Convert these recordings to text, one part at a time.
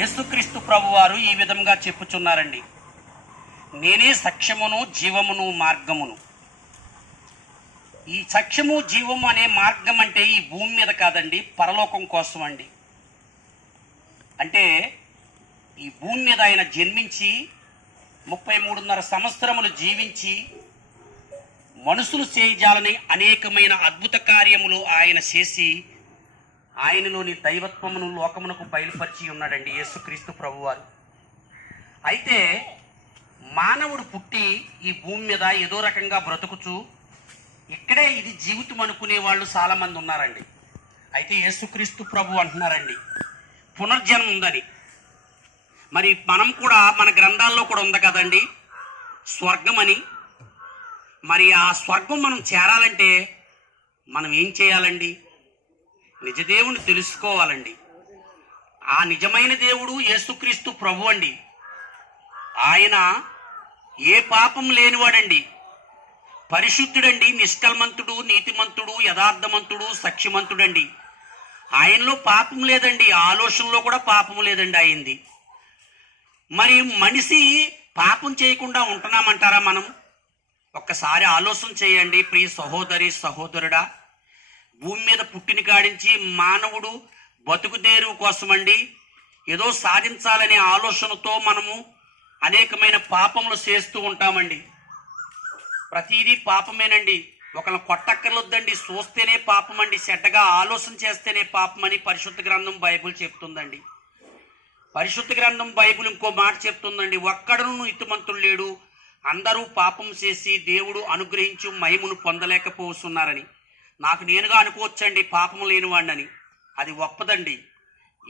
యేసుక్రీస్తు ప్రభువారు ఈ విధంగా చెప్పుచున్నారండి. నేనే సఖ్యమును జీవమును మార్గమును. ఈ సఖ్యము జీవము అనే మార్గం అంటే ఈ భూమి మీద కాదండి పరలోకం కోసం అండి. అంటే ఈ భూమి మీద ఆయన జన్మించి ముప్పై మూడున్నర సంవత్సరములు జీవించి మనుషులు చేయజాలని అనేకమైన అద్భుత కార్యములు ఆయన చేసి ఆయనలోని దైవత్వమును లోకమునకు బయలుపరిచి ఉన్నాడండి యేసుక్రీస్తు ప్రభువారు. అయితే మానవుడు పుట్టి ఈ భూమి మీద ఏదో రకంగా బ్రతుకుచు ఇక్కడే ఇది జీవితం అనుకునే వాళ్ళు చాలామంది ఉన్నారండి. అయితే యేసుక్రీస్తు ప్రభు అంటున్నారండి పునర్జన్మ ఉందని. మరి మనం కూడా మన గ్రంథాల్లో కూడా ఉంది కదండి స్వర్గం అని మరి ఆ స్వర్గం మనం చేరాలంటే మనం ఏం చేయాలండి? నిజదేవుని తెలుసుకోవాలండి. ఆ నిజమైన దేవుడు యేసుక్రీస్తు ప్రభు అండి. ఆయన ఏ పాపం లేనివాడండి. పరిశుద్ధుడండి నిష్కల్మంతుడు నీతిమంతుడు యథార్థమంతుడు సఖ్యమంతుడండి. ఆయనలో పాపం లేదండి. ఆలోచనలో కూడా పాపం లేదండి అయింది మరి మనిషి పాపం చేయకుండా ఉంటున్నామంటారా మనం? ఒక్కసారి ఆలోచన చేయండి. ప్రియ సహోదరి సహోదరుడా భూమి మీద పుట్టిన కాడించి మానవుడు బతుకుదేరు కోసమండి. ఏదో సాధించాలనే ఆలోచనతో మనము అనేకమైన పాపములు చేస్తూ ఉంటామండి. ప్రతిదీ పాపమేనండి. ఒకళ్ళని కొట్టక్కర్లొద్దండి. చూస్తేనే పాపం అండి చెడ్డగా ఆలోచన చేస్తేనే పాపం అని పరిశుద్ధ గ్రంథం బైబుల్ చెప్తుందండి. పరిశుద్ధ గ్రంథం బైబుల్ ఇంకో మాట చెప్తుందండి. ఒక్కడను ఇతుమంతులు లేడు. అందరూ పాపం చేసి దేవుడు అనుగ్రహించు మహిమను పొందలేకపోతున్నారని. నాకు నేనుగా అనుకోవచ్చండి పాపం లేనివాడిని అది ఒప్పదండి.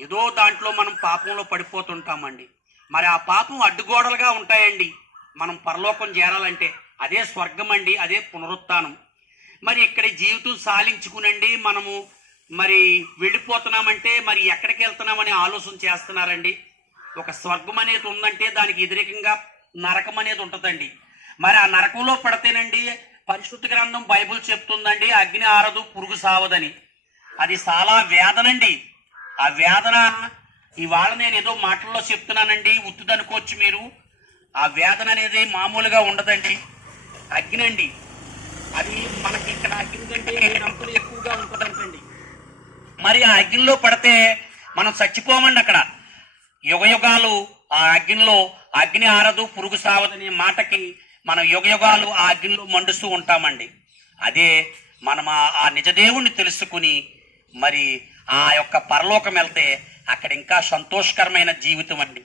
ఏదో దాంట్లో మనం పాపంలో పడిపోతుంటామండి. మరి ఆ పాపం అడ్డుగోడలుగా ఉంటాయండి. మనం పరలోకం చేరాలంటే అదే స్వర్గం అండి అదే పునరుత్నం. మరి ఇక్కడ జీవితం సాలించుకునండి మనము. మరి వెళ్ళిపోతున్నామంటే మరి ఎక్కడికి వెళ్తున్నామని ఆలోచన చేస్తున్నారండి. ఒక స్వర్గం అనేది ఉందంటే దానికి వ్యతిరేకంగా నరకం అనేది ఉంటుందండి. మరి ఆ నరకంలో పడితేనండి పరిశుద్ధ గ్రంథం బైబుల్ చెప్తుందండి అగ్ని ఆరదు పురుగు సావదని. అది చాలా వేదనండి. ఆ వేదన ఇవాళ నేను ఏదో మాటల్లో చెప్తున్నానండి ఉత్తుదనుకోవచ్చు మీరు. ఆ వేదన అనేది మామూలుగా ఉండదండి. అగ్ని అండి. అది మనకి ఇక్కడ అగ్ని కంటే ఏడంతలు ఎక్కువగా ఉంటుందంటండి. మరి ఆ అగ్నిలో పడితే మనం చచ్చిపోమండి అక్కడ. యుగయుగాలు ఆ అగ్నిలో అగ్ని ఆరదు పురుగు సావదనే మాటకి మనం యుగయుగాలు ఆ అగ్నిలో మండుస్తూ ఉంటామండి. అదే మనం ఆ- ఆ నిజదేవుణ్ణి తెలుసుకుని మరి ఆ యొక్క పరలోకం వెళ్తే అక్కడ ఇంకా సంతోషకరమైన జీవితం అండి.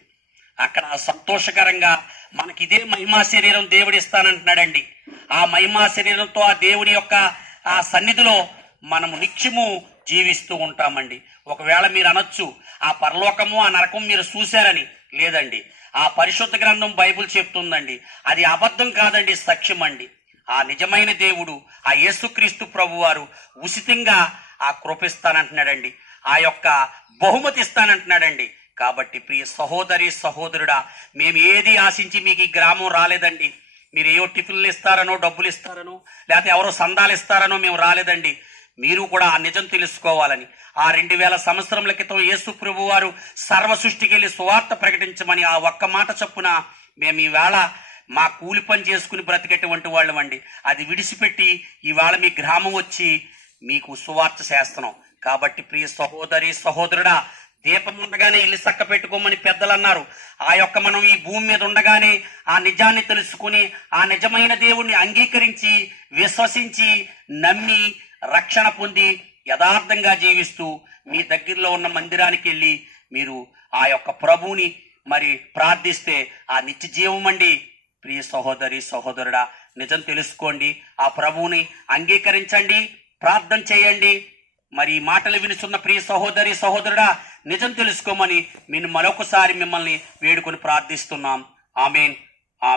అక్కడ సంతోషకరంగా మనకి ఇదే మహిమా శరీరం దేవుడు ఇస్తానంటున్నాడండి ఆ మహిమా శరీరంతో ఆ దేవుని యొక్క ఆ సన్నిధిలో మనము నిత్యము జీవిస్తూ ఉంటామండి. ఒకవేళ మీరు అనొచ్చు ఆ పరలోకము ఆ నరకం మీరు చూశారని లేదండి. ఆ పరిశుద్ధ గ్రంథం బైబుల్ చెప్తుందండి. అది అబద్ధం కాదండి సత్యం అండి. ఆ నిజమైన దేవుడు ఆ యేసుక్రీస్తు ప్రభు వారు ఉచితంగా ఆ కృపిస్తానంటున్నాడండి. ఆ యొక్క బహుమతి ఇస్తానంటున్నాడండి. కాబట్టి ప్రియ సహోదరి సహోదరుడా మేము ఏది ఆశించి మీకు ఈ గ్రామం రాలేదండి. మీరు ఏవో టిఫిన్లు ఇస్తారనో డబ్బులు ఇస్తారనో లేకపోతే ఎవరో సందాలు ఇస్తారనో మేము రాలేదండి. మీరు కూడా ఆ నిజం తెలుసుకోవాలని. ఆ రెండు వేల సంవత్సరముల క్రితం యేసు ప్రభు వారు సర్వ సృష్టికి వెళ్ళి సువార్త ప్రకటించమని ఆ ఒక్క మాట చొప్పున మేము ఈవేళ మా కూలి పని చేసుకుని బ్రతికేటువంటి వాళ్ళం అండి. అది విడిచిపెట్టి ఈవేళ మీ గ్రామం వచ్చి మీకు సువార్త చేస్తున్నాం. కాబట్టి ప్రియ సహోదరి సహోదరుడా దీపం ఉండగానే ఇల్లు చక్క పెట్టుకోమని పెద్దలు అన్నారు ఆ యొక్క మనం ఈ భూమి మీద ఉండగానే ఆ నిజాన్ని తెలుసుకుని ఆ నిజమైన దేవుణ్ణి అంగీకరించి విశ్వసించి నమ్మి రక్షణ పొంది యథార్థంగా జీవిస్తూ మీ దగ్గరలో ఉన్న మందిరానికి వెళ్ళి మీరు ఆ యొక్క ప్రభువుని మరి ప్రార్థిస్తే ఆ నిత్య జీవం అండి. ప్రియ సహోదరి సహోదరుడా నిజం తెలుసుకోండి. ఆ ప్రభువుని అంగీకరించండి ప్రార్థన చేయండి. మరి ఈ మాటలు వినుచున్న ప్రియ సహోదరి సహోదరుడా నిజం తెలుసుకోమని నేను మరొకసారి మిమ్మల్ని వేడుకొని ప్రార్థిస్తున్నాం. ఆమెన్.